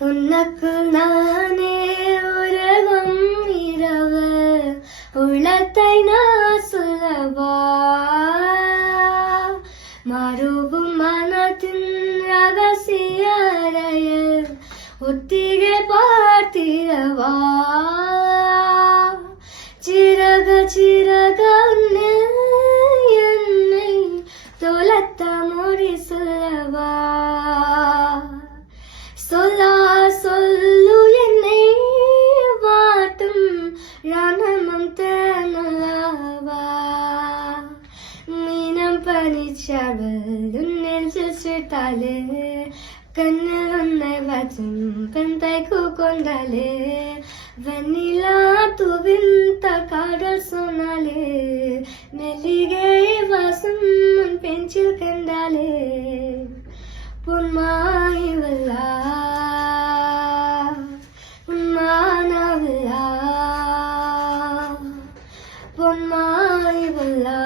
உனக்கு நானே உலகம் இரவு உள்ளத்தை நான் சொல்லவா மறுவும் மனத்தின் ரகசிய அறையில் ஒத்திகை பார்த்திடவா சிறக சிறக என்னை தொலைத்த மொழி சொல்லவா சொல்லா சொல்லு என்னை வாட்டும் ரணமம் தேனலவா மீனம் பனிச்சாவல் நெஞ்சில் சுட்டாலே கண்ணில் உன்னை வச்சும் பெண்தை கொண்டாலே வெண்ணிலா துவிந்த கடல் சொன்னாலே மெல்லிகை வாசம் உன் பெஞ்சில் கண்டாலே பொன்மாய்வல்லா உன்மானவல்லா பொன்மாய்வல்லா